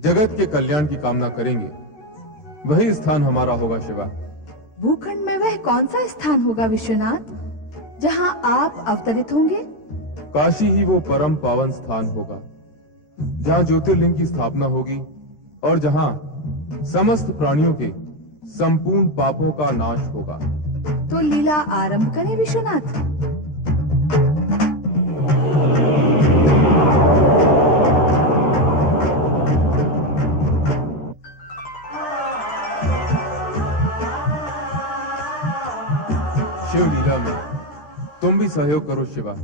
जगत के कल्याण की कामना करेंगे, वही स्थान हमारा होगा शिवा। भूखंड में वह कौन सा स्थान होगा विश्वनाथ जहां आप अवतरित होंगे? काशी ही वो परम पावन स्थान होगा जहां ज्योतिर्लिंग की स्थापना होगी और जहां समस्त प्राणियों के संपूर्ण पापों का नाश होगा। तो लीला आरंभ करें विश्वनाथ। शिव लीला में तुम भी सहयोग करो शिवा।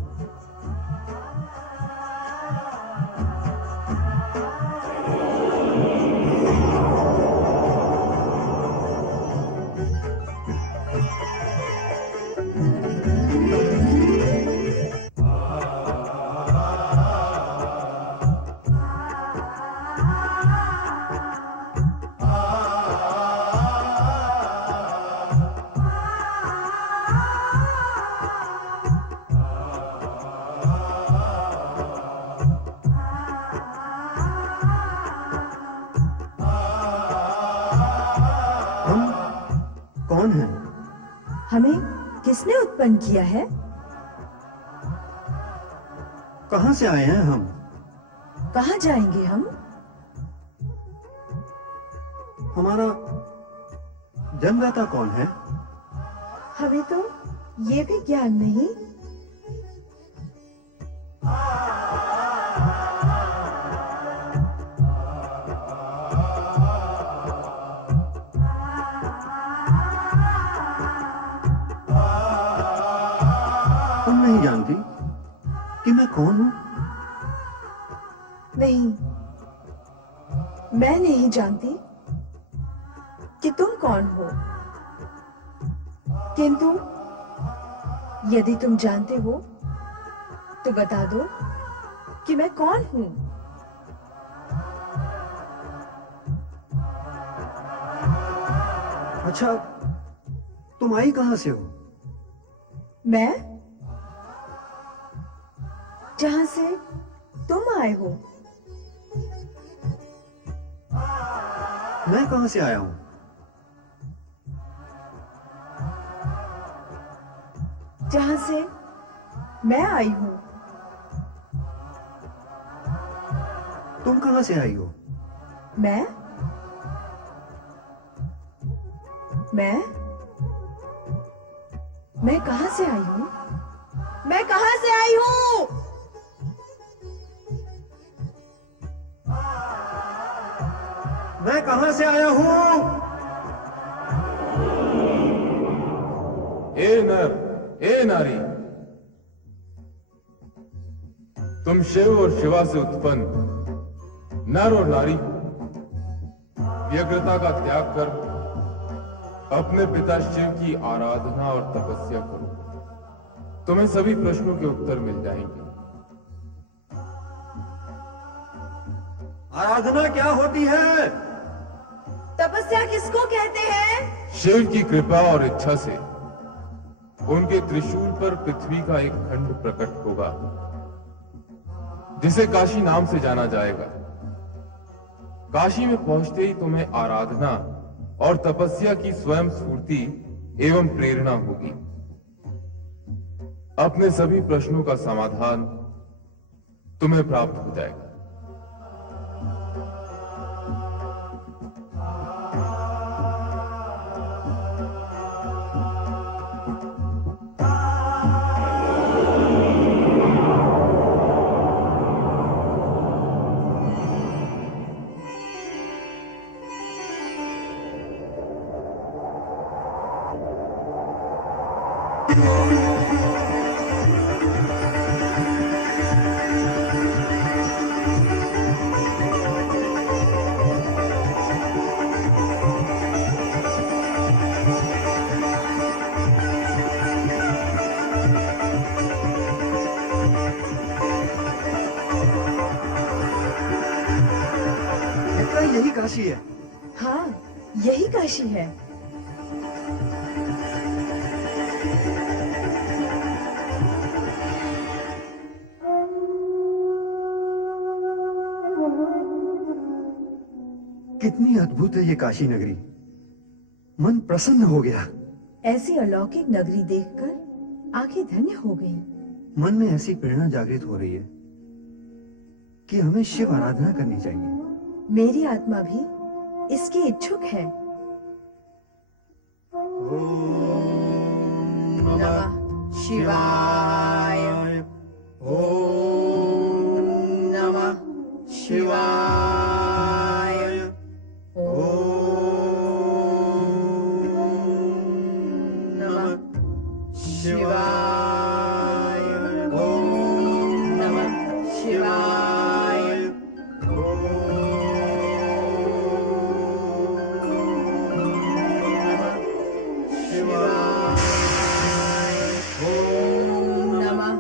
कौन है? हमें किसने उत्पन्न किया है? कहां से आए हैं हम? कहां जाएंगे हम? हमारा जन्मदाता कौन है? हमें तो ये भी ज्ञान नहीं। तुम नहीं जानती कि मैं कौन हूं? नहीं, मैं नहीं जानती कि तुम कौन हो, किंतु यदि तुम जानते हो तो बता दो कि मैं कौन हूं। अच्छा, तुम आई कहां से हो? मैं जहां से तुम आए हो। मैं कहां से आया हूं? जहां से मैं आई हूं। तुम कहां से आई हो? मैं कहां से आई हूं? मैं कहां से आई हूं? मैं कहां से आया हूं? ए नर, ए नारी, तुम शिव और शिवा से उत्पन्न नर और नारी हो। व्यग्रता का त्याग कर अपने पिता शिव की आराधना और तपस्या करो। तुम्हें सभी प्रश्नों के उत्तर मिल जाएंगे। आराधना क्या होती है? तपस्या किसको कहते हैं? शिव की कृपा और इच्छा से उनके त्रिशूल पर पृथ्वी का एक खंड प्रकट होगा जिसे काशी नाम से जाना जाएगा। काशी में पहुंचते ही तुम्हें आराधना और तपस्या की स्वयं स्फूर्ति एवं प्रेरणा होगी। अपने सभी प्रश्नों का समाधान तुम्हें प्राप्त हो जाएगा। यही काशी है। हाँ, यही काशी है। कितनी अद्भुत है ये काशी नगरी। मन प्रसन्न हो गया। ऐसी अलौकिक नगरी देखकर आंखें धन्य हो गईं। मन में ऐसी प्रेरणा जागृत हो रही है कि हमें शिव आराधना करनी चाहिए। मेरी आत्मा भी इसकी इच्छुक है। नमः शिवाय। ओम नमः शिवाय। नमः शिवाय। नमः शिवाय। नमः शिवाय। नमः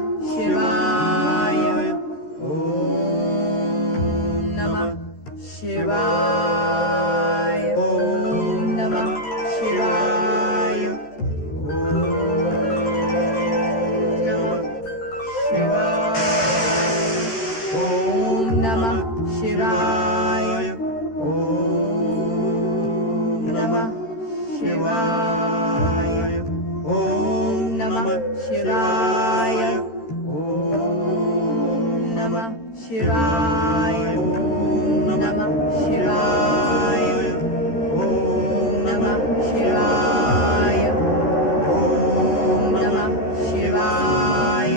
शिवाय। नमः शिवाय। नमः शिवाय। नमः शिवाय। नमः शिवाय। नमः शिवाय। नमः शिवाय। नमः शिवाय। नमः शिवाय। नमः शिवाय।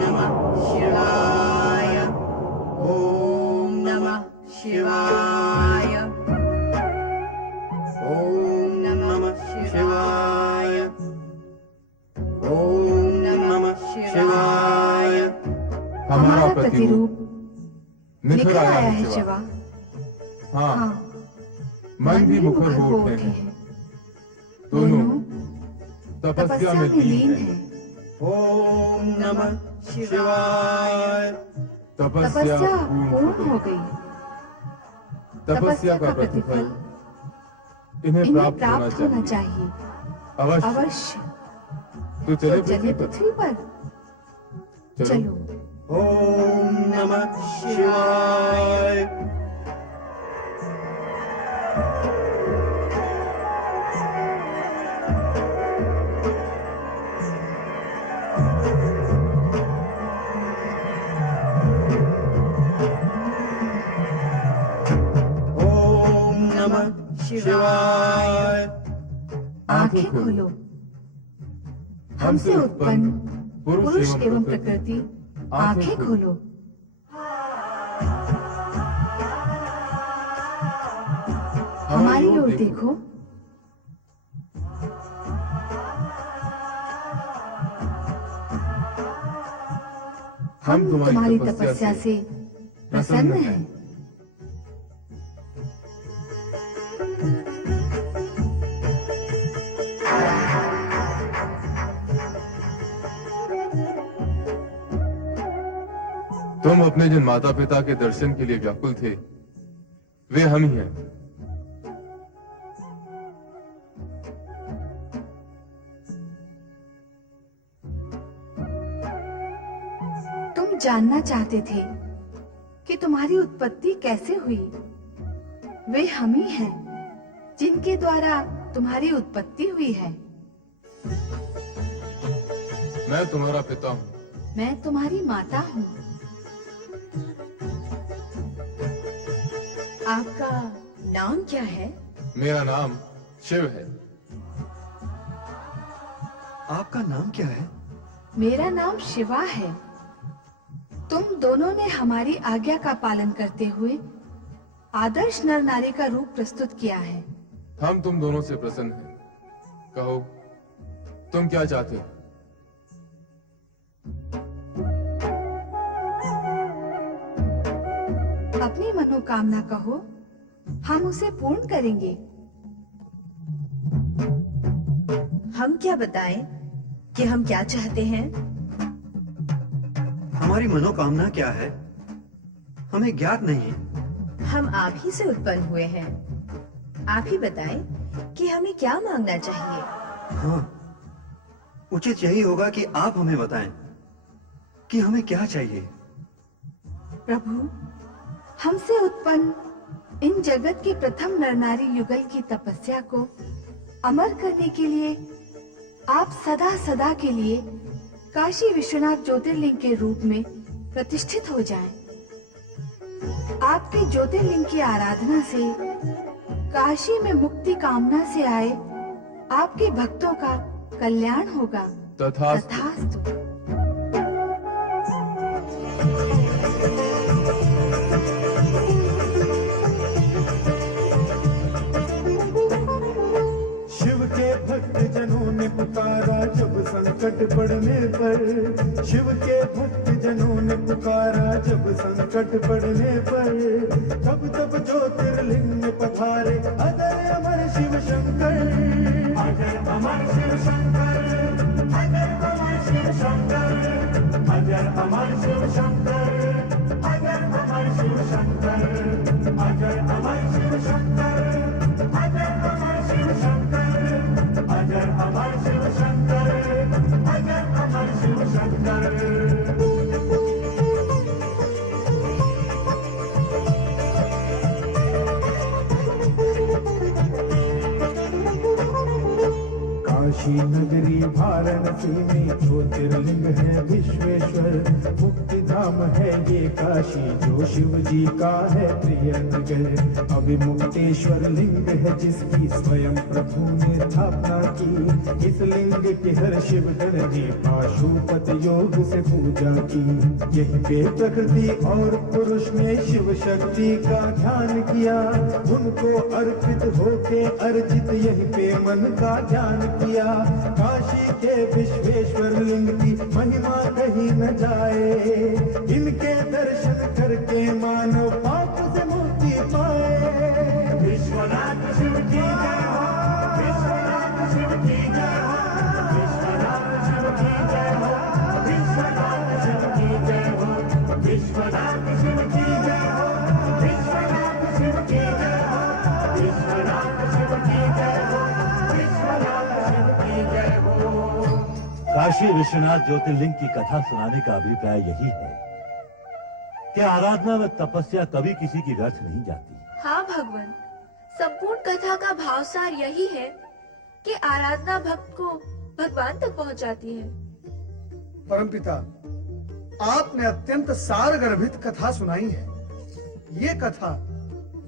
नमः शिवाय। नमः शिवाय। नमः शिवाय। हमारा प्रतिरूप निखर निखर आया है शिवा। शिवा। हाँ, मन भी मुखर हो उठे हैं। दोनों तपस्या में लीन हैं। ओम नमः शिवाय। तपस्या पूर्ण हो गई। तपस्या का प्रतिफल इन्हें प्राप्त होना चाहिए। अवश्य। अवश्य। तो चले चले पृथ्वी पर। चलो। ओम नमः शिवाय। ओम नमः शिवाय। आंखें खोलो। हमसे उत्पन्न पुरुष एवं प्रकृति, आंखें खोलो। हमारी ओर देखो। हम तुम्हारी तपस्या से प्रसन्न हैं। तुम अपने जिन माता पिता के दर्शन के लिए व्याकुल थे, वे हम ही हैं। तुम जानना चाहते थे कि तुम्हारी उत्पत्ति कैसे हुई। वे हम ही हैं जिनके द्वारा तुम्हारी उत्पत्ति हुई है। मैं तुम्हारा पिता हूँ। मैं तुम्हारी माता हूँ। आपका नाम क्या है? मेरा नाम शिव है। आपका नाम क्या है? मेरा नाम शिवा है। तुम दोनों ने हमारी आज्ञा का पालन करते हुए आदर्श नर नारी का रूप प्रस्तुत किया है। हम तुम दोनों से प्रसन्न हैं। कहो, तुम क्या चाहते हो? अपनी मनोकामना कहो, हम उसे पूर्ण करेंगे। हम क्या बताएं कि हम क्या चाहते हैं? हमारी मनोकामना क्या है, हमें ज्ञात नहीं है। हम आप ही से उत्पन्न हुए हैं। आप ही बताएं कि हमें क्या मांगना चाहिए। हाँ, उचित यही होगा कि आप हमें बताएं कि हमें क्या चाहिए। प्रभु, हमसे उत्पन्न इन जगत के प्रथम नरनारी युगल की तपस्या को अमर करने के लिए आप सदा सदा के लिए काशी विश्वनाथ ज्योतिर्लिंग के रूप में प्रतिष्ठित हो जाएं। आपके ज्योतिर्लिंग की आराधना से काशी में मुक्ति कामना से आए आपके भक्तों का कल्याण होगा। तथास्तु। तथास्तु। शिव के भक्त जनों ने पुकारा जब संकट पड़ने पर, शिव के भक्त जनों ने पुकारा जब संकट पड़ने पर, तब तब ज्योतिर्लिंग में पधारे अजर अमर शिव शंकर, अजर अमर शिव शंकर, अजर अमर शिव शंकर, अजर अमर शिव शंकर, अजर अमर शिव शंकर, अजर अमर शिव शंकर, अजर अमर शिव शंकर, अजर अमर शिव शंकर, अजर अमर शिव शंकर। काशी नगरी वाराणसी में ज्योतिर्लिंग है विश्वेश्वर, मुक्ति धाम है ये काशी जो शिव जी का है प्रिय नगर। अभिमुक्तेश्वर लिंग है जिसकी स्वयं प्रभु ने स्थापना की, इस लिंग के हर शिव गण ने पाशुपत योग से पूजा की। यहीं पे प्रकृति और पुरुष ने शिव शक्ति का ध्यान किया, उनको अर्पित होके अर्जित यहीं पे मन का ध्यान किया। काशी के विश्वेश्वर लिंग की महिमा कहीं न जाए, इनके दर्शन करके मानव पाप से मुक्ति पाए। विश्वनाथ शिव की जय हो, विश्वनाथ शिव की जय हो, विश्वनाथ शिव की जय हो, विश्वनाथ शिव की जय हो, विश्वनाथ शिव की जय हो, विश्वनाथ शिव की जय हो, विश्वनाथ शिव की जय हो, विश्वनाथ शिव की जय हो। काशी विश्वनाथ ज्योतिर्लिंग की कथा सुनाने का अभिप्राय यही है कि आराधना व तपस्या कभी किसी की व्यर्थ नहीं जाती। हाँ भगवान, संपूर्ण कथा का भावसार यही है कि आराधना भक्त को भगवान तक पहुंचाती है। परमपिता, आपने अत्यंत सारगर्भित कथा सुनाई है। ये कथा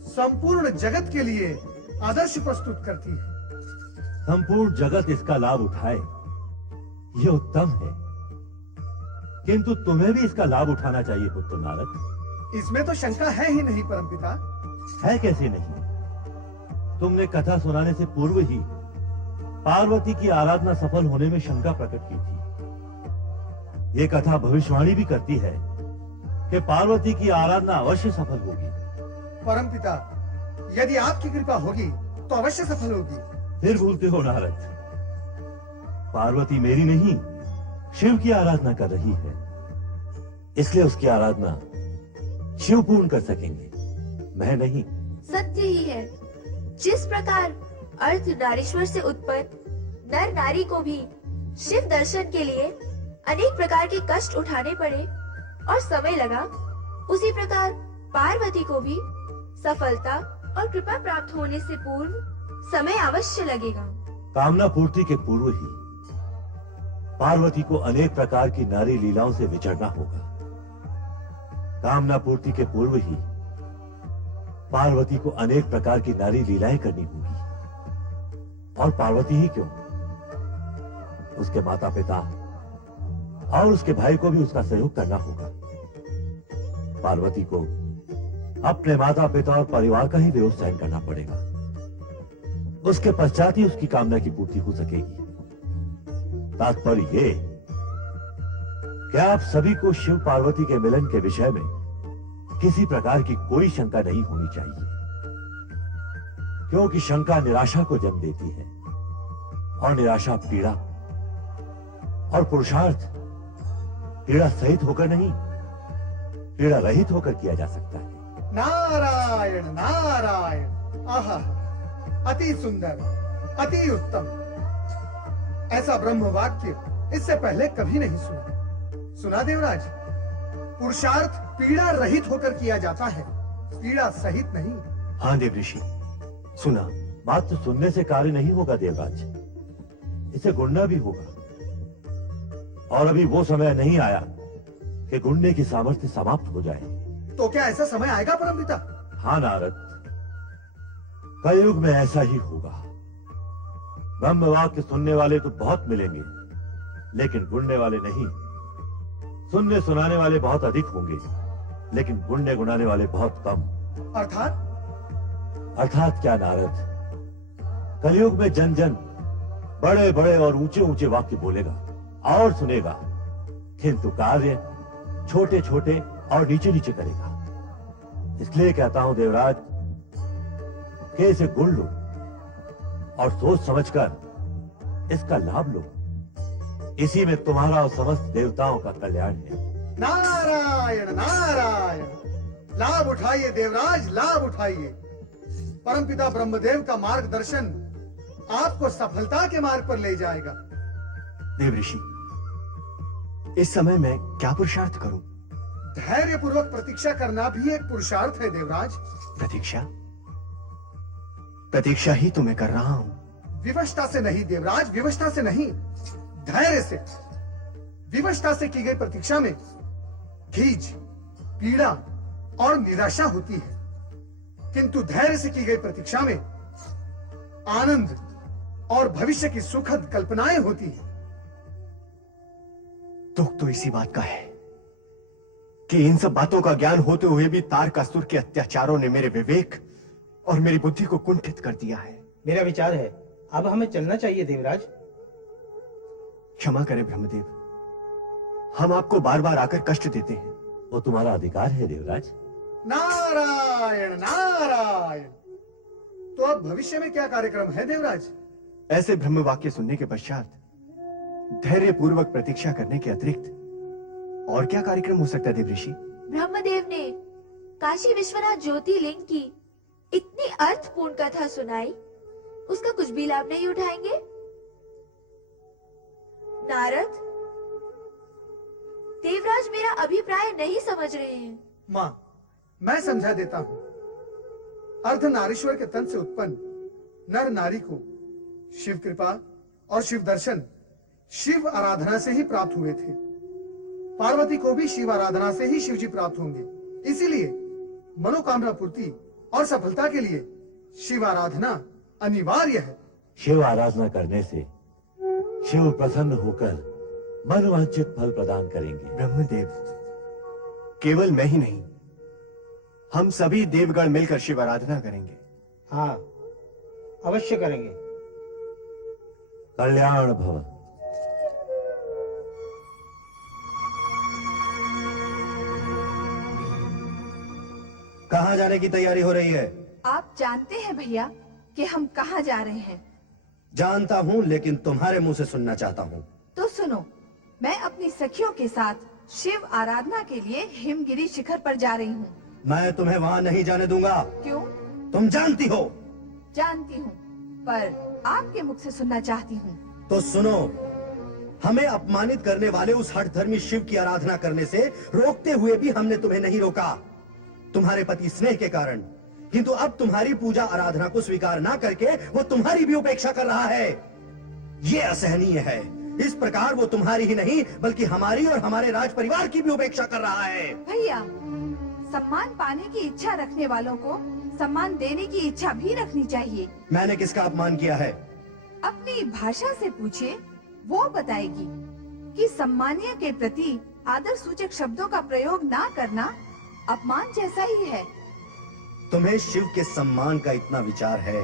संपूर्ण जगत के लिए आदर्श प्रस्तुत करती है। संपूर्ण जगत इसका लाभ उठाए, ये उत्तम है, किंतु तुम्हें भी इसका लाभ उठाना चाहिए पुत्र नारद। इसमें तो शंका है ही नहीं परमपिता। है कैसे नहीं? तुमने कथा सुनाने से पूर्व ही पार्वती की आराधना सफल होने में शंका प्रकट की थी। ये कथा भविष्यवाणी भी करती है कि पार्वती की आराधना अवश्य सफल होगी। परमपिता, यदि आपकी कृपा होगी तो अवश्य सफल होगी। फिर भूलते हो नारद, पार्वती मेरी नहीं शिव की आराधना कर रही है, इसलिए उसकी आराधना शिव पूर्ण कर सकेंगे, मैं नहीं। सत्य ही है, जिस प्रकार अर्धनारीश्वर से उत्पन्न नर नारी को भी शिव दर्शन के लिए अनेक प्रकार के कष्ट उठाने पड़े और समय लगा, उसी प्रकार पार्वती को भी सफलता और कृपा प्राप्त होने से पूर्व समय अवश्य लगेगा। कामना पूर्ति के पूर्व ही पार्वती को अनेक प्रकार की नारी लीलाओं से विचरना होगा। कामना पूर्ति के पूर्व ही पार्वती को अनेक प्रकार की नारी लीलाएं करनी होगी। और पार्वती ही क्यों, उसके माता पिता और उसके भाई को भी उसका सहयोग करना होगा। पार्वती को अपने माता पिता और परिवार का ही विरोध सहन करना पड़ेगा, उसके पश्चात ही उसकी कामना की पूर्ति हो सकेगी। तात्पर्य ये कि आप सभी को शिव पार्वती के मिलन के विषय में किसी प्रकार की कोई शंका नहीं होनी चाहिए, क्योंकि शंका निराशा को जन्म देती है और निराशा पीड़ा, और पुरुषार्थ पीड़ा सहित होकर नहीं, पीड़ा रहित होकर किया जा सकता है। नारायण नारायण, आहा, अति सुंदर, अति उत्तम। ऐसा ब्रह्म वाक्य इससे पहले कभी नहीं सुना। सुना देवराज, पुरुषार्थ पीड़ा रहित होकर किया जाता है, पीड़ा सहित नहीं। हाँ देव ऋषि, सुना। मात्र सुनने से कार्य नहीं होगा देवराज, इसे गुणना भी होगा। और अभी वो समय नहीं आया कि गुणने की सामर्थ्य समाप्त हो जाए। तो क्या ऐसा समय आएगा परमपिता? हाँ नारद, कलयुग में ऐसा ही होगा। ब्रह्म वाक्य सुनने वाले तो बहुत मिलेंगे, लेकिन गुणने वाले नहीं। सुनने सुनाने वाले बहुत अधिक होंगे, लेकिन गुणने गुणाने वाले बहुत कम। अर्थात क्या नारद, कलयुग में जन जन बड़े बड़े और ऊंचे ऊंचे वाक्य बोलेगा और सुनेगा, किंतु कार्य छोटे छोटे और नीचे नीचे करेगा। इसलिए कहता हूं देवराज कि इसे गुण लो और सोच समझकर इसका लाभ लो। इसी में तुम्हारा और समस्त देवताओं का कल्याण है। नारायण नारायण, लाभ उठाइए देवराज, लाभ उठाइए। परमपिता ब्रह्मदेव का मार्गदर्शन आपको सफलता के मार्ग पर ले जाएगा। देव ऋषि, इस समय मैं क्या पुरुषार्थ करूं? धैर्य पूर्वक प्रतीक्षा करना भी एक पुरुषार्थ है देवराज। प्रतीक्षा? प्रतीक्षा ही तो मैं कर रहा हूं। विवशता से नहीं देवराज, विवशता से नहीं, धैर्य से। विवशता से की गई प्रतीक्षा में खींच, पीड़ा और निराशा होती है, किंतु धैर्य से की गई प्रतीक्षा में आनंद और भविष्य की सुखद कल्पनाएं होती है। दुख तो इसी बात का है कि इन सब बातों का ज्ञान होते हुए भी तारकासुर के अत्याचारों ने मेरे विवेक और मेरी बुद्धि को कुंठित कर दिया है। मेरा विचार है अब हमें चलना चाहिए देवराज। क्षमा करें ब्रह्मदेव, हम आपको बार बार आकर कष्ट देते हैं। वो तुम्हारा अधिकार है देवराज। नारायण नारायण। तो अब भविष्य में क्या कार्यक्रम है देवराज? ऐसे ब्रह्म वाक्य सुनने के पश्चात धैर्य पूर्वक प्रतीक्षा करने के अतिरिक्त और क्या कार्यक्रम हो सकता है देव ऋषि? ब्रह्मदेव ने काशी विश्वनाथ ज्योतिर्लिंग की इतनी अर्थपूर्ण कथा सुनाई, उसका कुछ भी लाभ नहीं उठाएंगे? नारद, देवराज मेरा अभिप्राय नहीं समझ रहे हैं। माँ, मैं समझा देता हूँ। अर्धनारीश्वर के तन से उत्पन्न नर नारी को शिव कृपा और शिव दर्शन शिव आराधना से ही प्राप्त हुए थे। पार्वती को भी शिव आराधना से ही शिवजी प्राप्त होंगे। इसीलिए मनोकामना पूर्ति और सफलता के लिए शिव आराधना अनिवार्य है। शिव आराधना करने से शिव प्रसन्न होकर मनवांछित फल प्रदान करेंगे। ब्रह्मदेव, केवल मैं ही नहीं, हम सभी देवगण मिलकर शिव आराधना करेंगे। हाँ, अवश्य करेंगे। कल्याण भव। कहाँ जाने की तैयारी हो रही है? आप जानते हैं भैया कि हम कहाँ जा रहे हैं? जानता हूँ, लेकिन तुम्हारे मुंह से सुनना चाहता हूँ। तो सुनो, मैं अपनी सखियों के साथ शिव आराधना के लिए हिमगिरी शिखर पर जा रही हूँ। मैं तुम्हें वहाँ नहीं जाने दूंगा। क्यों? तुम जानती हो। जानती हूँ, पर आपके मुख से सुनना चाहती हूँ। तो सुनो, हमें अपमानित करने वाले उस हठधर्मी शिव की आराधना करने से रोकते हुए भी हमने तुम्हें नहीं रोका, तुम्हारे पति स्नेह के कारण। किंतु अब तुम्हारी पूजा आराधना को स्वीकार ना करके वो तुम्हारी भी उपेक्षा कर रहा है। ये असहनीय है। इस प्रकार वो तुम्हारी ही नहीं बल्कि हमारी और हमारे राज परिवार की भी उपेक्षा कर रहा है। भैया, सम्मान पाने की इच्छा रखने वालों को सम्मान देने की इच्छा भी रखनी चाहिए। मैंने किसका अपमान किया है? अपनी भाषा से पूछिए, वो बताएगी कि सम्मानीय के प्रति आदर सूचक शब्दों का प्रयोग ना करना अपमान जैसा ही है। तुम्हें शिव के सम्मान का इतना विचार है,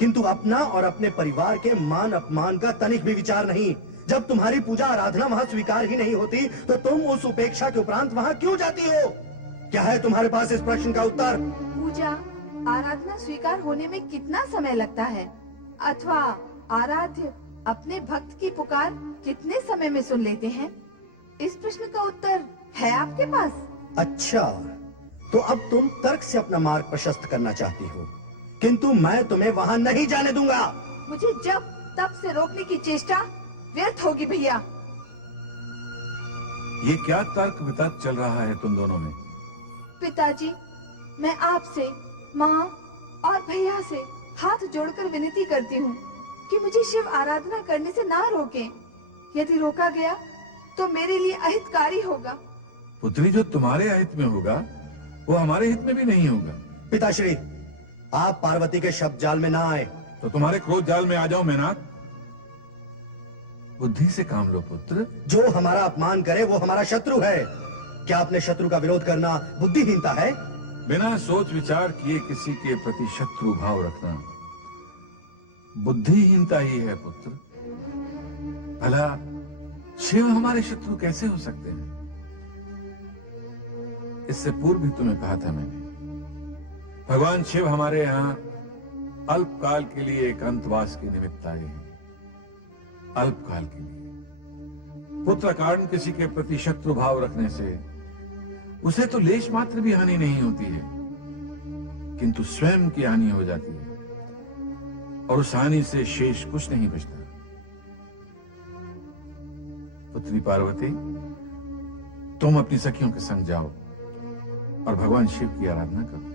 किंतु अपना और अपने परिवार के मान अपमान का तनिक भी विचार नहीं। जब तुम्हारी पूजा आराधना वहाँ स्वीकार ही नहीं होती तो तुम उस उपेक्षा के उपरांत वहाँ क्यों जाती हो? क्या है तुम्हारे पास इस प्रश्न का उत्तर? पूजा आराधना स्वीकार होने में कितना समय लगता है, अथवा आराध्य अपने भक्त की पुकार कितने समय में सुन लेते हैं? इस प्रश्न का उत्तर है आपके पास? अच्छा, तो अब तुम तर्क से अपना मार्ग प्रशस्त करना चाहती हो, किंतु मैं तुम्हें वहाँ नहीं जाने दूंगा। मुझे जब तब से रोकने की चेष्टा व्यर्थ होगी भैया। ये क्या तर्क वितर्क चल रहा है तुम दोनों में? पिताजी, मैं आपसे माँ और भैया से हाथ जोड़कर विनती करती हूँ कि मुझे शिव आराधना करने से ना रोकें। यदि रोका गया तो मेरे लिए अहितकारी होगा। पुत्री, जो तुम्हारे हित में होगा वो हमारे हित में भी नहीं होगा। पिताश्री, आप पार्वती के शब्द जाल में ना आए। तो तुम्हारे क्रोध जाल में आ जाओ मेनाक। बुद्धि से काम लो पुत्र। जो हमारा अपमान करे वो हमारा शत्रु है। क्या अपने शत्रु का विरोध करना बुद्धिहीनता है? बिना सोच विचार किए किसी के प्रति शत्रु भाव रखना बुद्धिहीनता ही है पुत्र। भला शिव हमारे शत्रु कैसे हो सकते हैं? इससे पूर्व भी तुम्हें कहा था मैंने, भगवान शिव हमारे यहाँ अल्पकाल के लिए एकांतवास के निमित्त आए हैं। अल्पकाल के लिए पुत्र कारण किसी के प्रति शत्रु भाव रखने से उसे तो लेश मात्र भी हानि नहीं होती है, किंतु स्वयं की हानि हो जाती है और उस हानि से शेष कुछ नहीं बचता। पुत्री पार्वती, तुम अपनी सखियों के संग जाओ और भगवान शिव की आराधना करो।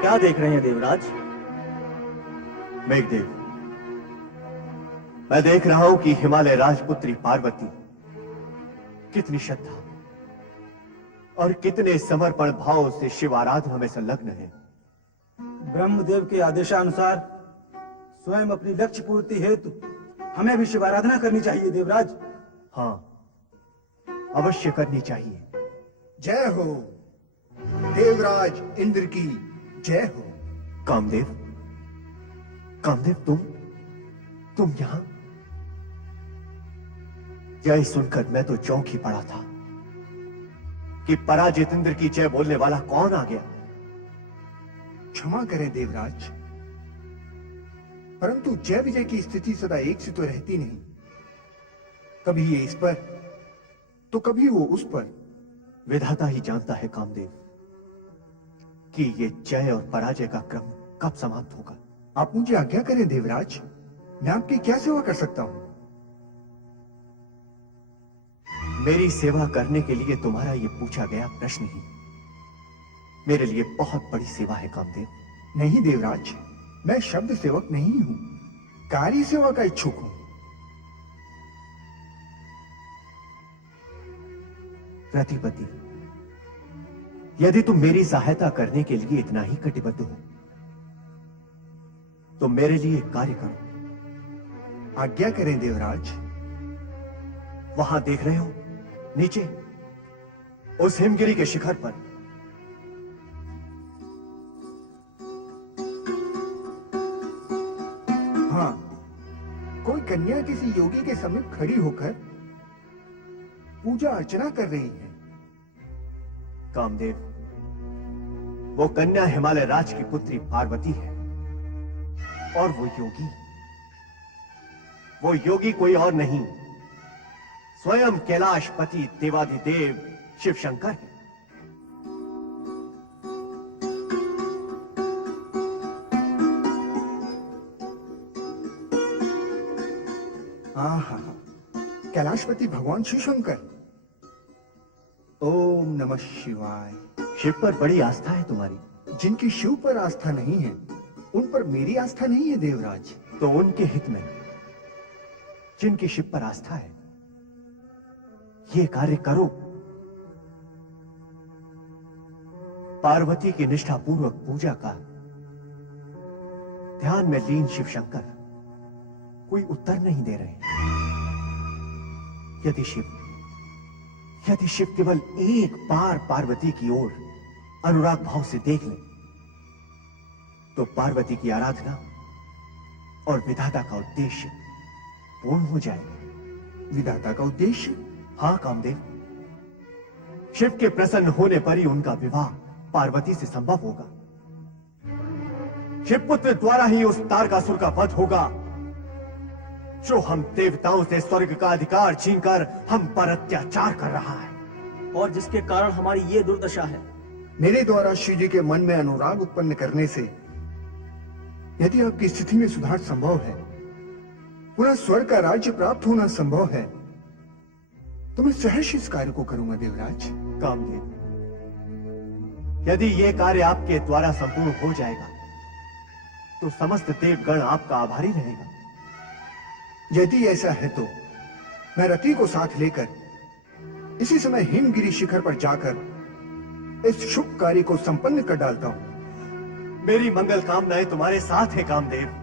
क्या देख रहे हैं देवराज? मेघदेव, मैं देख रहा हूं कि हिमालय राजपुत्री पार्वती कितनी श्रद्धा और कितने समर्पण भाव से शिव आराधना में संलग्न है। ब्रह्मदेव के आदेशानुसार स्वयं अपनी लक्ष्य पूर्ति हेतु हमें भी शिव आराधना करनी चाहिए देवराज। हाँ, अवश्य करनी चाहिए। जय हो देवराज इंद्र की जय हो। कामदेव, कामदेव, तुम यहां? जय सुनकर मैं तो चौंक ही पड़ा था कि पराजित इंद्र की जय बोलने वाला कौन आ गया। क्षमा करें देवराज, परंतु जय विजय की स्थिति सदा एक सी तो रहती नहीं। कभी ये इस पर तो कभी वो उस पर। विधाता ही जानता है कामदेव कि ये जय और पराजय का क्रम कब समाप्त होगा। आप मुझे आज्ञा करें देवराज, मैं आपकी क्या सेवा कर सकता हूं? मेरी सेवा करने के लिए तुम्हारा ये पूछा गया प्रश्न ही मेरे लिए बहुत बड़ी सेवा है कामदेव। नहीं देवराज, मैं शब्द सेवक नहीं हूं, कार्य सेवा का इच्छुक हूं। प्रतिपति, यदि तुम मेरी सहायता करने के लिए इतना ही कटिबद्ध हो तो मेरे लिए एक कार्य करो। आज्ञा करें देवराज। वहां देख रहे हो नीचे उस हिमगिरी के शिखर पर हाँ, कोई कन्या किसी योगी के समीप खड़ी होकर पूजा अर्चना कर रही है। कामदेव, वो कन्या हिमालय राज की पुत्री पार्वती है और वो योगी कोई और नहीं, स्वयं कैलाशपति देवाधिदेव शिव शंकर है। आहा, कैलाशपति भगवान शिव शंकर। ओम नमः शिवाय। शिव पर बड़ी आस्था है तुम्हारी। जिनकी शिव पर आस्था नहीं है उन पर मेरी आस्था नहीं है देवराज। तो उनके हित में जिनकी शिव पर आस्था है ये कार्य करो। पार्वती की निष्ठापूर्वक पूजा का ध्यान में लीन शिव शंकर कोई उत्तर नहीं दे रहे। यदि शिव केवल एक बार पार्वती की ओर अनुराग भाव से देख ले तो पार्वती की आराधना और विधाता का उद्देश्य पूर्ण हो जाएगा। विधाता का उद्देश्य? हाँ कामदेव, शिव के प्रसन्न होने पर ही उनका विवाह पार्वती से संभव होगा। शिवपुत्र द्वारा ही उस तारकासुर का वध होगा जो हम देवताओं से स्वर्ग का अधिकार छीनकर हम पर अत्याचार कर रहा है और जिसके कारण हमारी ये दुर्दशा है। मेरे द्वारा शिव जी के मन में अनुराग उत्पन्न करने से यदि आपकी स्थिति में सुधार संभव है, पुनः स्वर्ग का राज्य प्राप्त होना संभव है, तो मैं सहर्ष इस कार्य को करूंगा देवराज। कामदेव, यदि ये कार्य आपके द्वारा संपूर्ण हो जाएगा तो समस्त देवगण आपका आभारी रहेगा। यदि ऐसा है तो मैं रति को साथ लेकर इसी समय हिमगिरी शिखर पर जाकर इस शुभ कार्य को संपन्न कर डालता हूं। मेरी मंगल कामनाएं तुम्हारे साथ है कामदेव।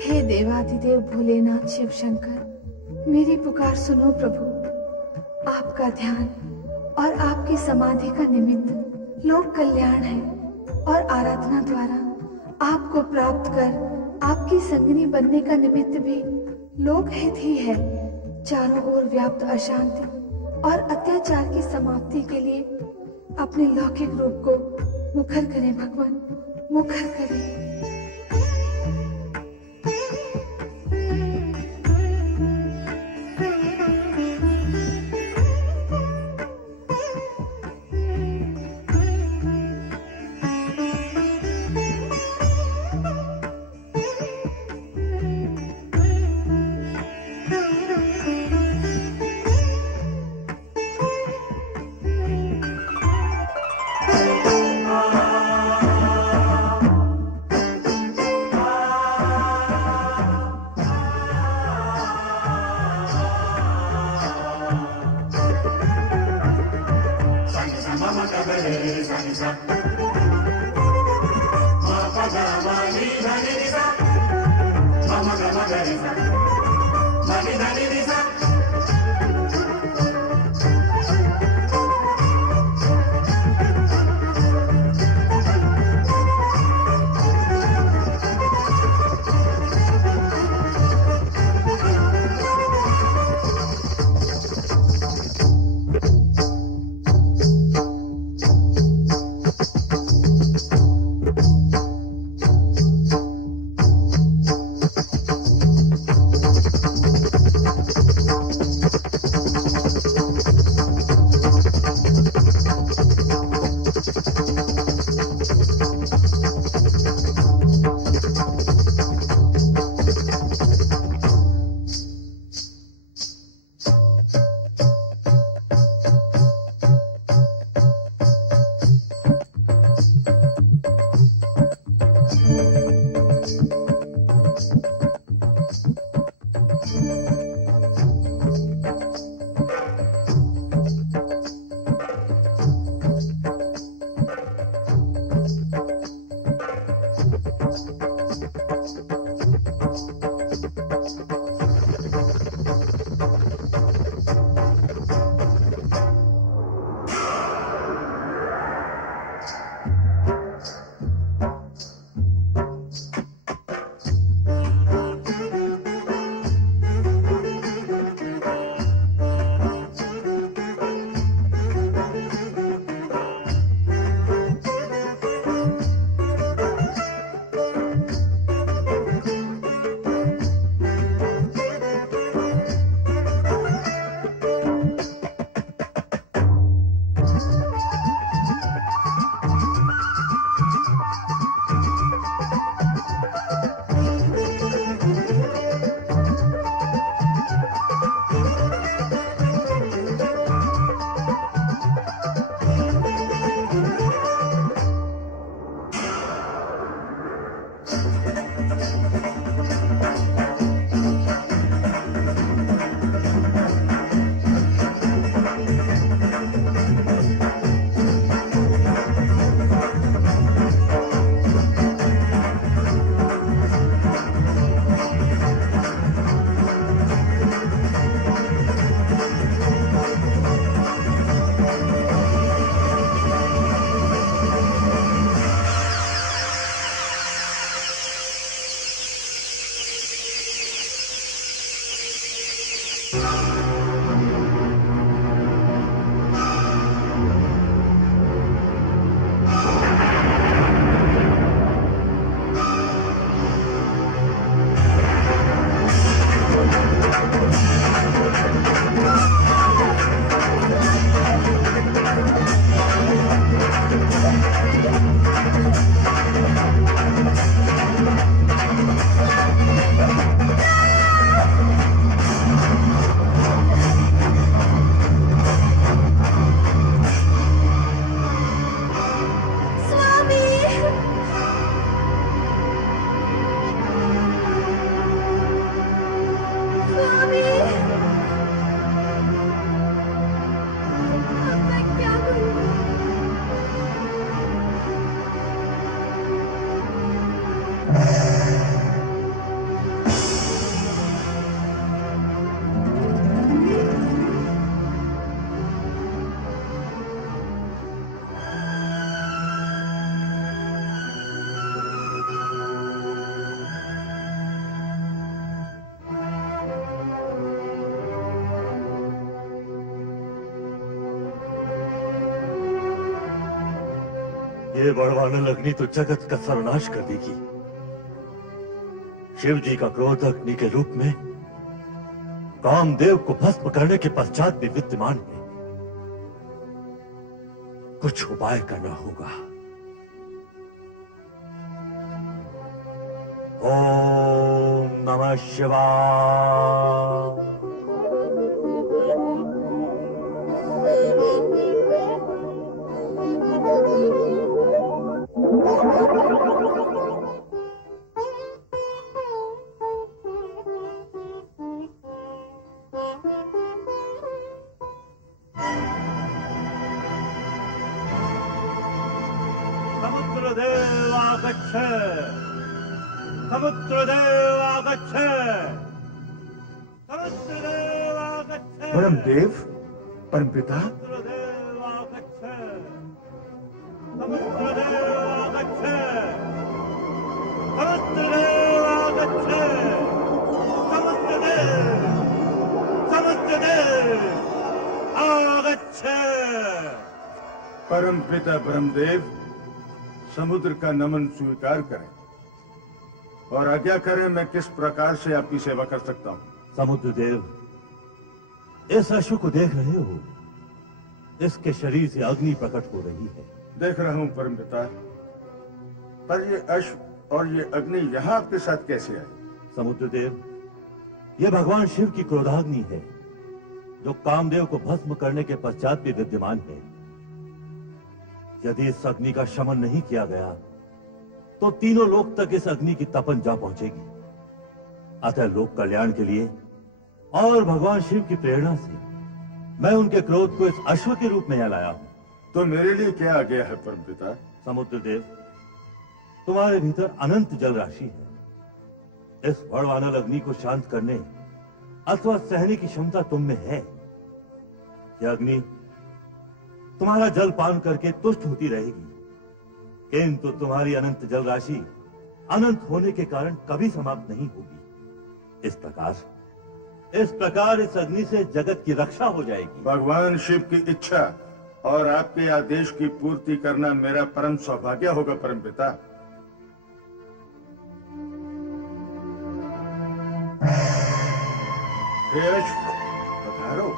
हे देवाधिदेव भोलेनाथ शिव शंकर, मेरी पुकार सुनो प्रभु। आपका ध्यान और आपकी समाधि का निमित्त लोक कल्याण है और आराधना द्वारा आपको प्राप्त कर आपकी संगनी बनने का निमित्त भी लोक हित ही है। चारों ओर व्याप्त अशांति और अत्याचार की समाप्ति के लिए अपने लौकिक रूप को मुखर करें भगवान, मुखर करें। ये बड़वानल अग्नि तो जगत का सर्वनाश कर देगी। शिव जी का क्रोध अग्नि के रूप में कामदेव को भस्म करने के पश्चात भी विद्यमान है। कुछ उपाय करना होगा। ओम नमः शिवाय। समुद्रदेव आगच्छ, समुद्रदेव आगच्छ, समुद्रदेव आगच्छ। परमदेव, परमपिता, समुद्रदेव आगच्छ, समुद्रदेव आगच्छ, समुद्रदेव आगच्छ, समुद्रदेव, समुद्रदेव आगच्छ। परम पिता ब्रह्मदेव, समुद्र का नमन स्वीकार करें और आज्ञा करें, मैं किस प्रकार से आपकी सेवा कर सकता हूं। समुद्रदेव, इस अश्व को देख रहे हो? इसके शरीर से अग्नि प्रकट हो रही है। देख रहा हूं परम पिता, पर ये अश्व और ये अग्नि यहाँ आपके साथ कैसे आए? समुद्रदेव, ये भगवान शिव की क्रोधाग्नि है, जो कामदेव को भस्म करने के पश्चात भी विद्यमान है। यदि इस अग्नि का शमन नहीं किया गया तो तीनों लोक तक इस अग्नि की तपन जा पहुंचेगी। अतः लोक कल्याण के लिए और भगवान शिव की प्रेरणा से मैं उनके क्रोध को इस अश्व के रूप में यहाँ लाया हूं। तो मेरे लिए क्या आ गया है परम पिता? समुद्रदेव, तुम्हारे भीतर अनंत जल राशि है। इस बड़वानल अग्नि को शांत करने अथवा सहने की क्षमता तुम में है। यह अग्नि तुम्हारा जल पान करके तुष्ट होती रहेगी, किंतु तुम्हारी अनंत जल राशि अनंत होने के कारण कभी समाप्त नहीं होगी। इस प्रकार इस अग्नि से जगत की रक्षा हो जाएगी। भगवान शिव की इच्छा और आपके आदेश की पूर्ति करना मेरा परम सौभाग्य होगा परम पिता। हे अश्व, पधारो।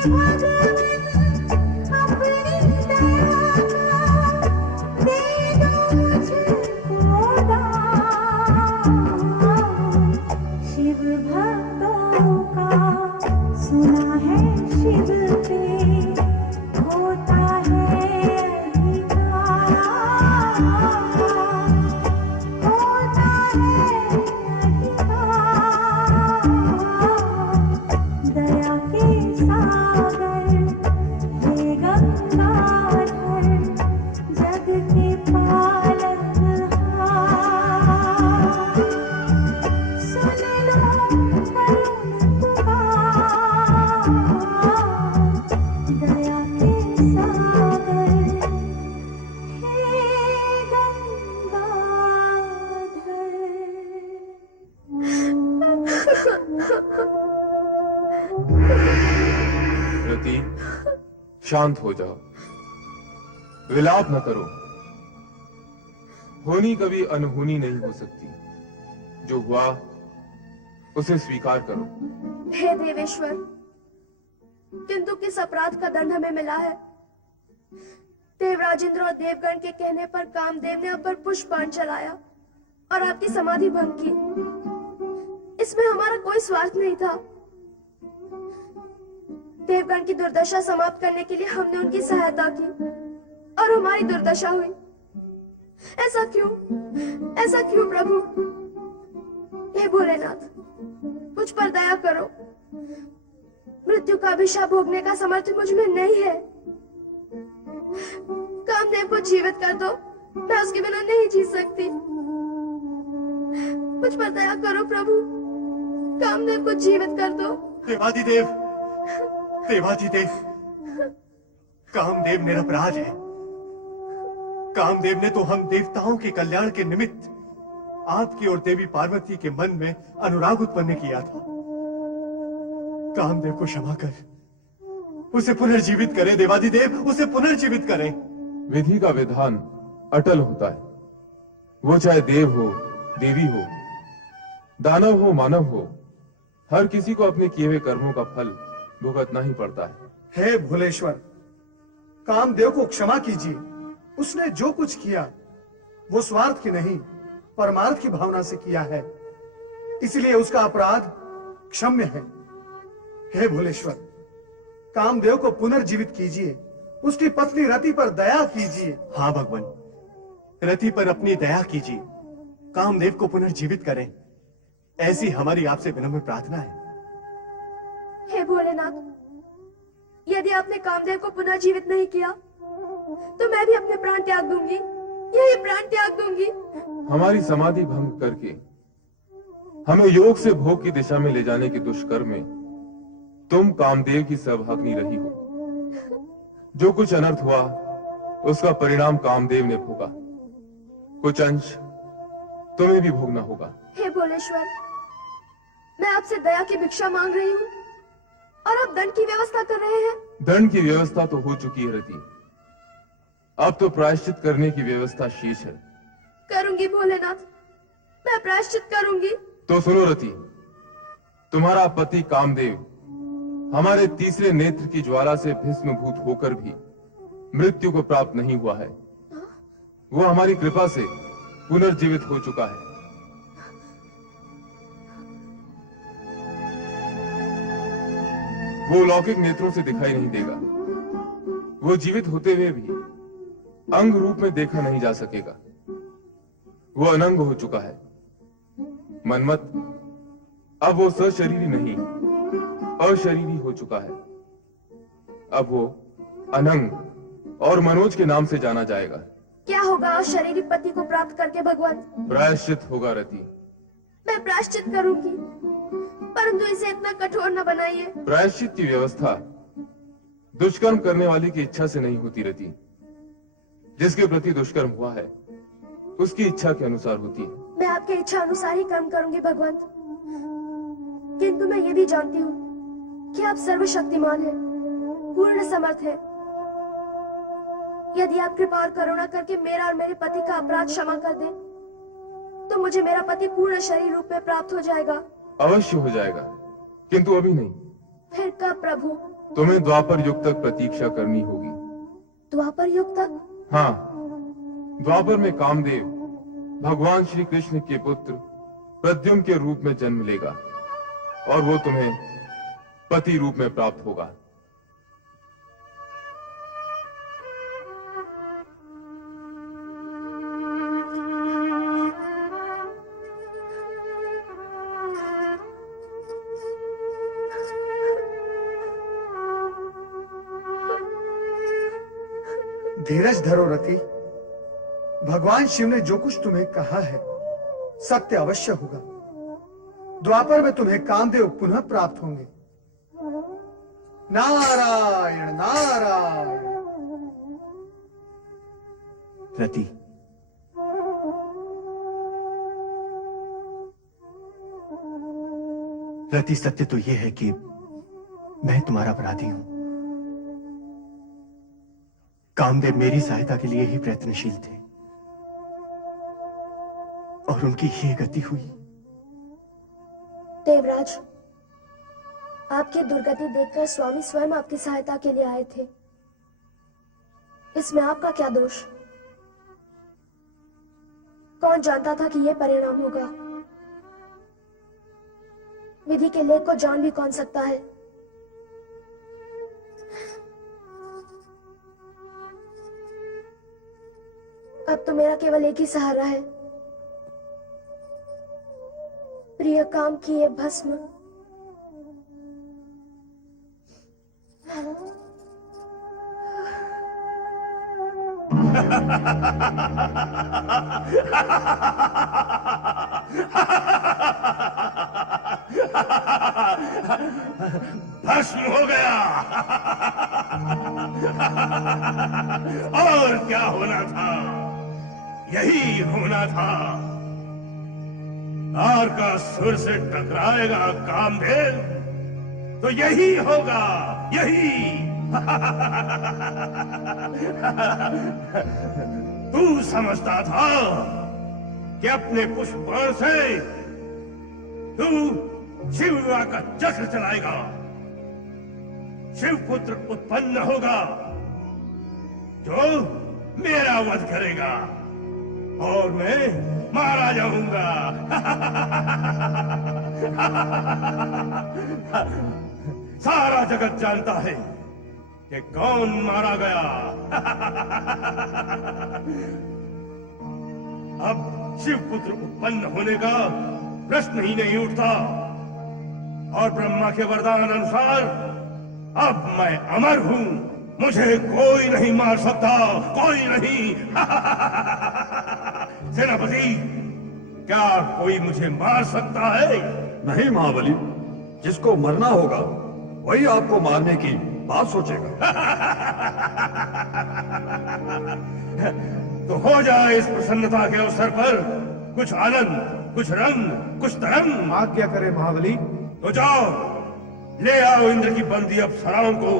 शिव भक्तों का सुना है, शिव पे होता है अधिकार, होता है अधिकार। दया के सागर हे गंगाधर, जग के पालनहार, सुन लो करुण पुकार। दया के सागर हे गंगाधर। रति, शांत हो जाओ, विलाप न करो। होनी कभी अनहोनी नहीं हो सकती। जो हुआ उसे स्वीकार करो। हे देवेश्वर, किंतु किस अपराध का दंड हमें मिला है? देवराजेंद्र और देवगण के कहने पर कामदेव ने आप पर पुष्पबाण चलाया और आपकी समाधि भंग की। इसमें हमारा कोई स्वार्थ नहीं था। देवगण की दुर्दशा समाप्त करने के लिए हमने उनकी सहायता की और हमारी दुर्दशा हुई। ऐसा क्यों? ऐसा क्यों प्रभु? हे भोलेनाथ, मुझ पर दया करो। मृत्यु का अभिशाप भोगने का सामर्थ्य मुझ में नहीं है। कामदेव को जीवित कर दो, मैं उसके बिना नहीं जी सकती। मुझ पर दया करो प्रभु, कामदेव को जीवित कर दो। देवाधिदेव, देवाधिदेव, कामदेव निरपराध है। कामदेव ने तो हम देवताओं के कल्याण के निमित्त आपकी और देवी पार्वती के मन में अनुराग उत्पन्न किया था। कामदेव को क्षमा कर, उसे पुनर्जीवित करें। देवाधिदेव, उसे पुनर्जीवित करें। विधि का विधान अटल होता है। वो चाहे देव हो, देवी हो, दानव हो, मानव हो, हर किसी को अपने किए हुए कर्मों का फल भुगतना ही पड़ता है। हे भोलेश्वर, कामदेव को क्षमा कीजिए। उसने जो कुछ किया वो स्वार्थ की नहीं, परमार्थ की भावना से किया है, इसलिए उसका अपराध क्षम्य है। हे भोलेश्वर, कामदेव को पुनर्जीवित कीजिए। उसकी पत्नी रति पर दया कीजिए। हाँ भगवान, रति पर अपनी दया कीजिए। कामदेव को पुनर्जीवित करें, ऐसी हमारी आपसे विनम्र प्रार्थना है। हे भोलेनाथ, यदि आपने कामदेव को पुनर्जीवित नहीं किया तो मैं भी अपने प्राण त्याग दूंगी, यही प्राण त्याग दूंगी। हमारी समाधि भंग करके हमें योग से भोग की दिशा में ले जाने के दुष्कर्म में तुम कामदेव की सहभागिनी रही हो। जो कुछ अनर्थ हुआ उसका परिणाम कामदेव ने भोगा, कुछ अंश तुम्हें भी भोगना होगा। हे भोलेश्वर, मैं आपसे दया की भिक्षा मांग रही हूँ और आप दंड की व्यवस्था कर रहे हैं। दंड की व्यवस्था तो हो चुकी है रति, अब तो प्रायश्चित करने की व्यवस्था शेष है। करूंगी भोलेनाथ, मैं प्रायश्चित करूंगी। तो सुनो रति, तुम्हारा पति कामदेव हमारे तीसरे नेत्र की ज्वाला से भस्मीभूत होकर भी मृत्यु को प्राप्त नहीं हुआ है। वो हमारी कृपा से पुनर्जीवित हो चुका है। वो लौकिक नेत्रों से दिखाई नहीं देगा। वो जीवित होते हुए भी अंग रूप में देखा नहीं जा सकेगा। वो अनंग हो चुका है। मनमत, अब वो सशरीरी नहीं, अशरीरी हो चुका है। अब वो अनंग और मनोज के नाम से जाना जाएगा। क्या होगा अशरीरी पति को प्राप्त करके भगवान? प्रायश्चित होगा रति। मैं प्रायश्चित करूंगी, परंतु इसे इतना कठोर न बनाइए। प्रायश्चित की व्यवस्था दुष्कर्म करने वाले की इच्छा से नहीं होती रति। जिसके प्रति दुष्कर्म हुआ है उसकी इच्छा के अनुसार होती है। मैं आपके इच्छा अनुसार ही कर्म करूंगी भगवान, किंतु मैं ये भी जानती हूँ कि आप सर्वशक्तिमान हैं, पूर्ण समर्थ हैं। यदि आप कृपा और करुणा करके मेरा और मेरे पति का अपराध क्षमा कर दें, तो मुझे मेरा पति पूर्ण शरीर रूप में प्राप्त हो जाएगा। अवश्य हो जाएगा, किंतु अभी नहीं। फिर कब प्रभु? तुम्हें द्वापर युग तक प्रतीक्षा करनी होगी। द्वापर युग तक? हाँ, द्वापर में कामदेव भगवान श्री कृष्ण के पुत्र प्रद्युम्न के रूप में जन्म लेगा और वो तुम्हें पति रूप में प्राप्त होगा। धीरज धरो रति। भगवान शिव ने जो कुछ तुम्हें कहा है सत्य अवश्य होगा। द्वापर में तुम्हें कामदेव पुनः प्राप्त होंगे। नारायण नारायण। रति, रति, सत्य तो यह है कि मैं तुम्हारा अपराधी हूं। कामदेव मेरी सहायता के लिए ही प्रयत्नशील थे और उनकी ये गति हुई। देवराज, आपकी दुर्गति देखकर स्वामी स्वयं आपकी सहायता के लिए आए थे। इसमें आपका क्या दोष? कौन जानता था कि यह परिणाम होगा? विधि के लेख को जान भी कौन सकता है? अब तो मेरा केवल एक ही सहारा है, प्रिय काम की ये भस्म। भस्म हो गया। और क्या होना था? यही होना था। तार का सुर से टकराएगा कामदेव तो यही होगा, यही। तू समझता था कि अपने पुष्पबाण से तू शिव विवाह का चक्र चलाएगा, शिव पुत्र उत्पन्न होगा जो मेरा वध करेगा और मैं मारा जाऊंगा। सारा जगत जानता है कि कौन मारा गया। अब शिव पुत्र उत्पन्न होने का प्रश्न ही नहीं उठता और ब्रह्मा के वरदान अनुसार अब मैं अमर हूं, मुझे कोई नहीं मार सकता, कोई नहीं। सेनापति, क्या कोई मुझे मार सकता है? नहीं महाबली, जिसको मरना होगा वही आपको मारने की बात सोचेगा। तो हो जाए इस प्रसन्नता के अवसर पर कुछ आनंद, कुछ रंग, कुछ तरंग। आज्ञा करे महाबली। तो जाओ, ले आओ इंद्र की बंदी अप्सराओं को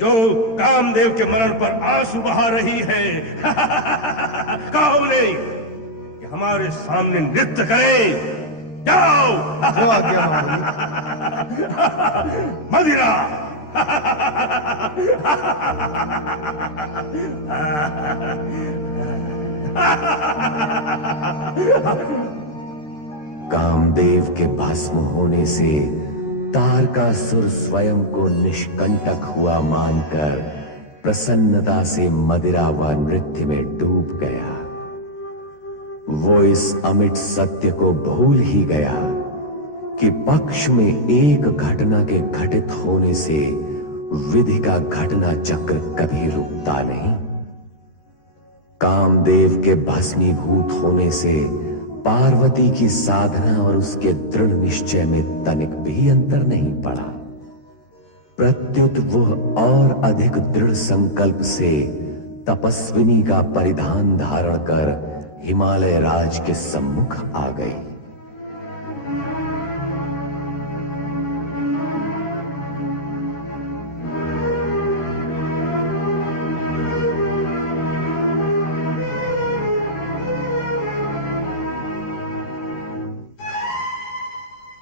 जो कामदेव के मरण पर आंसू बहा रही है। कहो उन्हें कि हमारे सामने नृत्य करें। जाओ। जो आज्ञा महाबली। मदिरा। कामदेव के भस्म होने से तारकासुर स्वयं को निष्कंटक हुआ मानकर प्रसन्नता से मदिरा व नृत्य में डूब गया। वो इस अमिट सत्य को भूल ही गया कि पक्ष में एक घटना के घटित होने से विधि का घटना चक्र कभी रुकता नहीं। कामदेव के भस्मीभूत होने से पार्वती की साधना और उसके दृढ़ निश्चय में तनिक भी अंतर नहीं पड़ा। प्रत्युत वह और अधिक दृढ़ संकल्प से तपस्विनी का परिधान धारण कर हिमालय राज के सम्मुख आ गई।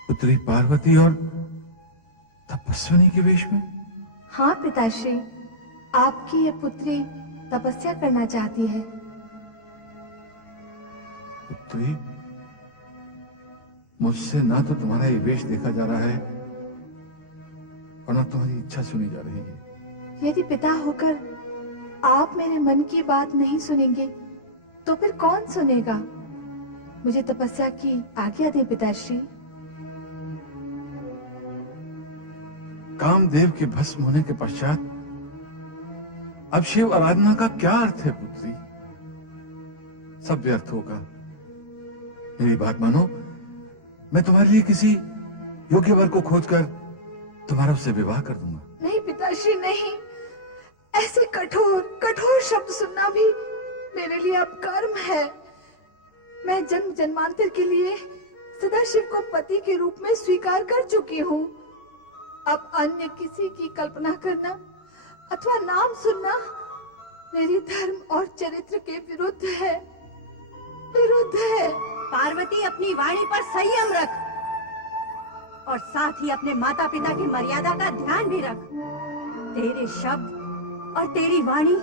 पुत्री पार्वती और तपस्विनी के वेश में? हाँ पिताश्री, आपकी ये पुत्री तपस्या करना चाहती है। पुत्री, मुझसे ना तो तुम्हारा ये वेश देखा जा रहा है और ना तुम्हारी इच्छा सुनी जा रही है। यदि पिता होकर आप मेरे मन की बात नहीं सुनेंगे तो फिर कौन सुनेगा? मुझे तपस्या की आज्ञा दे पिताश्री। कामदेव के भस्म होने के पश्चात अब शिव आराधना का क्या अर्थ है पुत्री? सब व्यर्थ होगा। मेरी बात मानो, मैं तुम्हारे लिए किसी योग्य वर को खोजकर तुम्हारा उससे विवाह कर दूंगा। नहीं पिताश्री नहीं, ऐसे कठोर कठोर शब्द सुनना भी मेरे लिए अब कर्म है। मैं जन्म जन्मांतर के लिए सदाशिव को पति के रूप में स्वीकार कर चुकी हूँ। अब अन्य किसी की कल्पना करना अथवा नाम सुनना मेरी धर्म और चरित्र के विरुद्ध है, विरुद्ध है। पार्वती, अपनी वाणी पर संयम रख और साथ ही अपने माता पिता की मर्यादा का ध्यान भी रख। तेरे शब्द और तेरी वाणी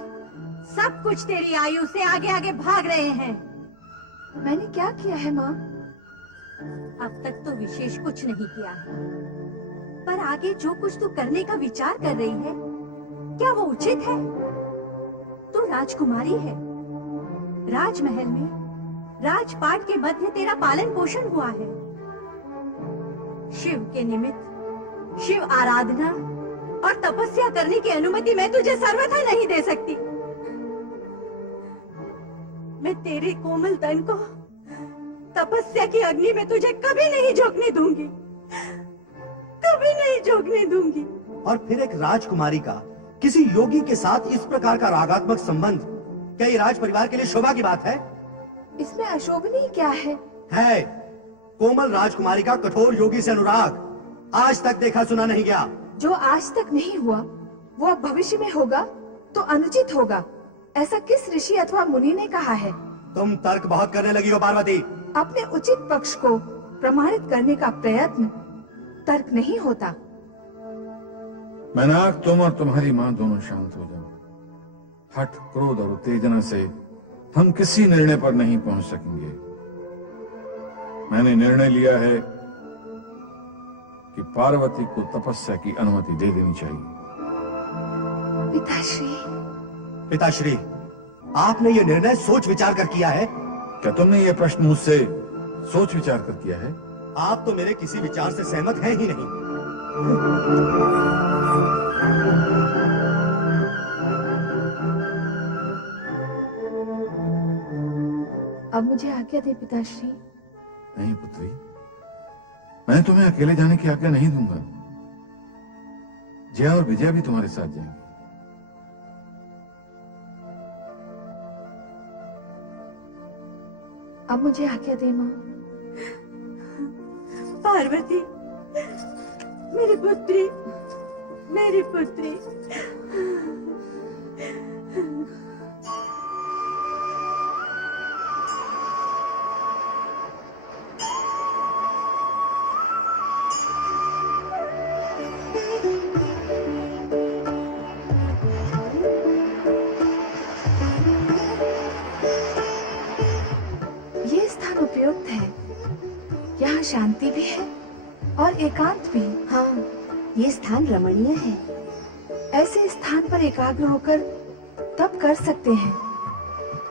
सब कुछ तेरी आयु से आगे आगे भाग रहे हैं। मैंने क्या किया है माँ? अब तक तो विशेष कुछ नहीं किया है, पर आगे जो कुछ तू करने का विचार कर रही है, क्या वो उचित है? तू राजकुमारी है। राजमहल में राजपाट के मध्य तेरा पालन पोषण हुआ है। शिव के निमित्त शिव आराधना और तपस्या करने की अनुमति मैं तुझे सर्वथा नहीं दे सकती। मैं तेरे कोमल तन को तपस्या की अग्नि में तुझे कभी नहीं झोंकने दूंगी, कभी नहीं झोंकने दूंगी। और फिर एक राजकुमारी का किसी योगी के साथ इस प्रकार का रागात्मक संबंध, क्या ये राज परिवार के लिए शोभा की बात है? इसमें अशोभनीय क्या है? है। कोमल राजकुमारी का कठोर योगी से अनुराग आज तक देखा सुना नहीं गया। जो आज तक नहीं हुआ वो अब भविष्य में होगा तो अनुचित होगा, ऐसा किस ऋषि अथवा मुनि ने कहा है? तुम तर्क बहुत करने लगी हो पार्वती। अपने उचित पक्ष को प्रमाणित करने का प्रयत्न तर्क नहीं होता। मैनाक, तुम और तुम्हारी मां दोनों शांत हो जाओ। हठ, क्रोध और उत्तेजना से हम किसी निर्णय पर नहीं पहुंच सकेंगे। मैंने निर्णय लिया है कि पार्वती को तपस्या की अनुमति दे देनी चाहिए। पिताश्री, पिताश्री, आपने ये निर्णय सोच विचार कर किया है? क्या तुमने ये प्रश्न मुझसे सोच विचार कर किया है? आप तो मेरे किसी विचार से सहमत हैं ही नहीं। अब मुझे आज्ञा दे पिताश्री। नहीं पुत्री, मैं तुम्हें अकेले जाने की आज्ञा नहीं दूंगा। जया और विजया भी तुम्हारे साथ जाएंगे। अब मुझे आज्ञा दे माँ। पार्वती, मेरी पुत्री, मेरी पुत्री। ये स्थान उपयुक्त है, यहाँ शांति भी है और एकांत भी। हाँ, ये स्थान रमणीय है। ऐसे स्थान पर एकाग्र होकर तप कर सकते हैं।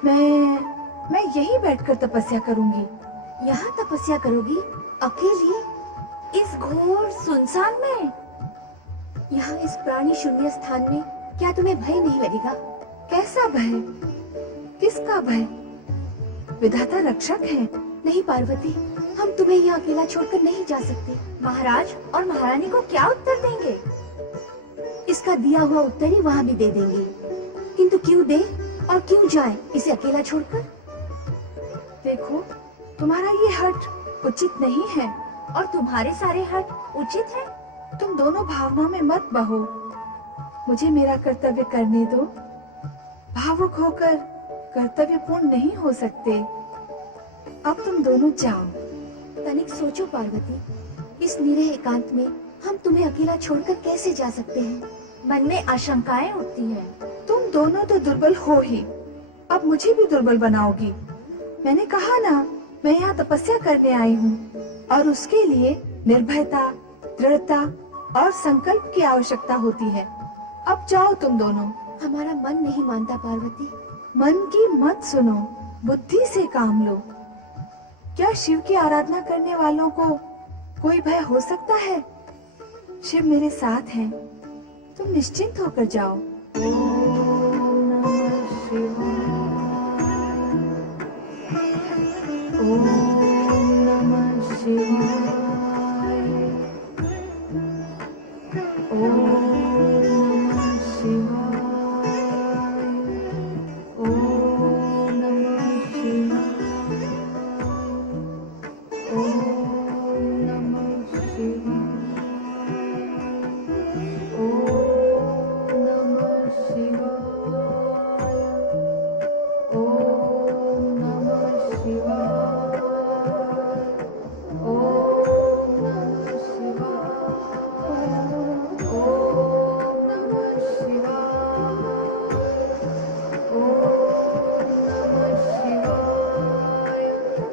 मैं यहीं बैठकर तपस्या करूंगी। यहाँ तपस्या करोगी अकेली, इस घोर सुनसान में? यहाँ इस प्राणी शून्य स्थान में क्या तुम्हें भय नहीं लगेगा? कैसा भय? किसका भय? विधाता रक्षक है। नहीं पार्वती, हम तुम्हें यहाँ अकेला छोड़कर नहीं जा सकते। महाराज और महारानी को क्या उत्तर देंगे? इसका दिया हुआ उत्तर ही वहाँ भी दे देंगे, किंतु क्यों दे और क्यों जाए इसे अकेला छोड़कर? देखो, तुम्हारा ये हठ उचित नहीं है और तुम्हारे सारे हट उचित है। तुम दोनों भावनाओं में मत बहो। मुझे मेरा कर्तव्य करने दो। भावुक होकर कर्तव्य पूर्ण नहीं हो सकते। अब तुम दोनों जाओ। तनिक सोचो पार्वती, इस निरह एकांत में हम तुम्हें अकेला छोड़कर कैसे जा सकते हैं? मन में आशंकाएं उठती है। तुम दोनों तो दुर्बल हो ही, अब मुझे भी दुर्बल बनाओगी। मैंने कहा ना, मैं यहाँ तपस्या करने आई हूँ और उसके लिए निर्भयता, दृढ़ता और संकल्प की आवश्यकता होती है। अब जाओ तुम दोनों। हमारा मन नहीं मानता पार्वती। मन की मत सुनो, बुद्धि से काम लो। क्या शिव की आराधना करने वालों को कोई भय हो सकता है? शिव मेरे साथ हैं, तुम निश्चिंत होकर जाओ। ओम नमः शिवाय। ओम नमः शिवाय। ओम नमः शिवाय। ओम नमः शिवाय। ओम नमः शिवाय। ओम नमः शिवाय।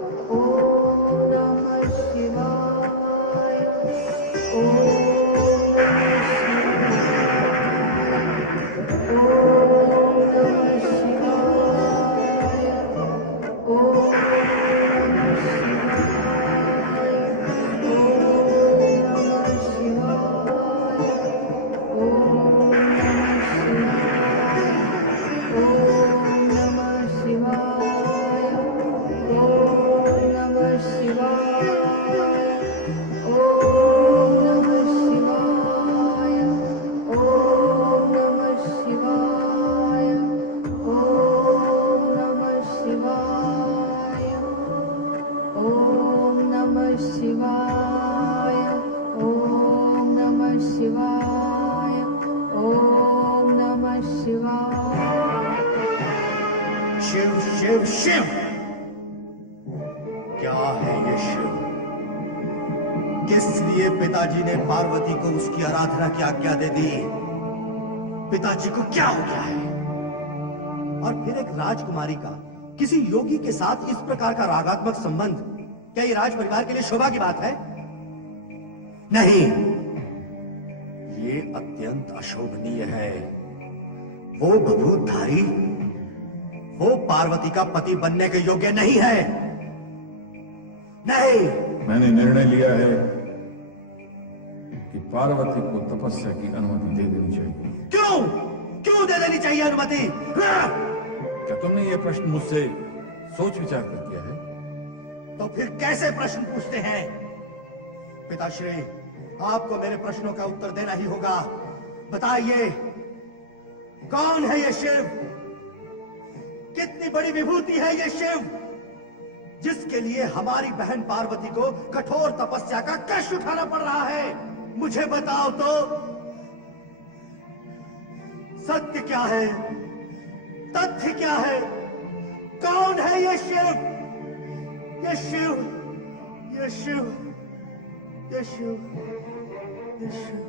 ओम नमः शिवाय। ओम नमः शिवाय। ओम नमः शिवाय। ओम नमः शिवाय। ओम नमः शिवाय। ओम शिव शिव शिव, क्या है ये शिव? किस लिए पिताजी ने पार्वती को उसकी आराधना की आज्ञा दे दी? पिताजी को क्या हो गया है? और फिर एक राजकुमारी का किसी योगी के साथ इस प्रकार का रागात्मक संबंध, क्या ये राज परिवार के लिए शोभा की बात है? नहीं, ये अत्यंत अशोभनीय है। वो बभूतधारी, वो पार्वती का पति बनने के योग्य नहीं है। नहीं, मैंने निर्णय लिया है कि पार्वती को तपस्या की अनुमति दे देनी चाहिए। क्यों? क्यों दे देनी चाहिए अनुमति? क्या तुमने ये प्रश्न मुझसे सोच विचार कर किया है? तो फिर कैसे प्रश्न पूछते हैं? पिताश्री, आपको मेरे प्रश्नों का उत्तर देना ही होगा। बताइए, कौन है ये शिव? कितनी बड़ी विभूति है ये शिव, जिसके लिए हमारी बहन पार्वती को कठोर तपस्या का कष्ट उठाना पड़ रहा है? मुझे बताओ तो, सत्य क्या है? तथ्य क्या है? कौन है ये शिव? ये शिव, ये शिव, ये शिव, ये शिव।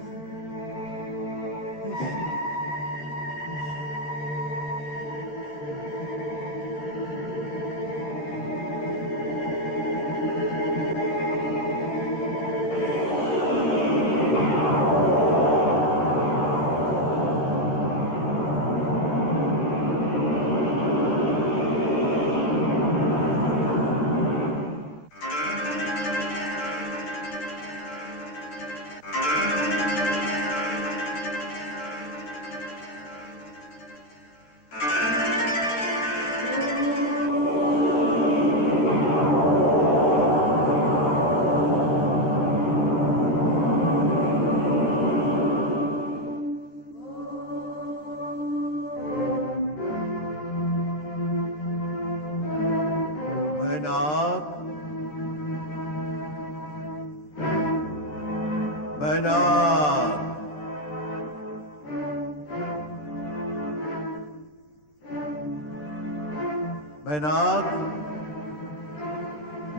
मैनाक,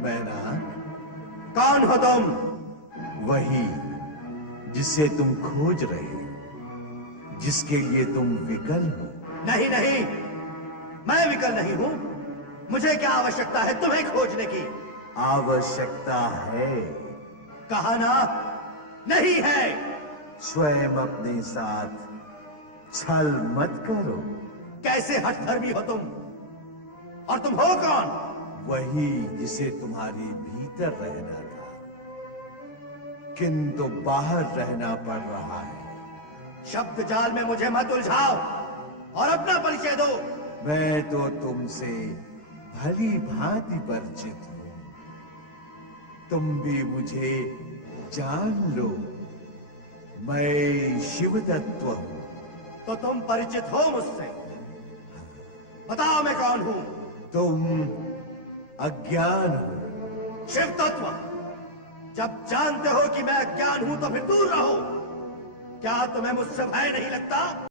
मैनाक, कौन हो तुम? वही जिसे तुम खोज रहे हो, जिसके लिए तुम विकल हो। नहीं नहीं, मैं विकल नहीं हूं। मुझे क्या आवश्यकता है तुम्हें खोजने की? आवश्यकता है। कहा ना नहीं है। स्वयं अपने साथ छल मत करो। कैसे हठधर्मी हो तुम? और तुम हो कौन? वही जिसे तुम्हारे भीतर रहना था, किंतु बाहर रहना पड़ रहा है। शब्द जाल में मुझे मत उलझाओ और अपना परिचय दो। मैं तो तुमसे भली भांति परिचित हूं, तुम भी मुझे जान लो। मैं शिव तत्व हूं। तो तुम परिचित हो मुझसे? बताओ मैं कौन हूं? तुम अज्ञान हो। शिव तत्व, जब जानते हो कि मैं अज्ञान हूं तो फिर दूर रहो। क्या तुम्हें मुझसे भय नहीं लगता?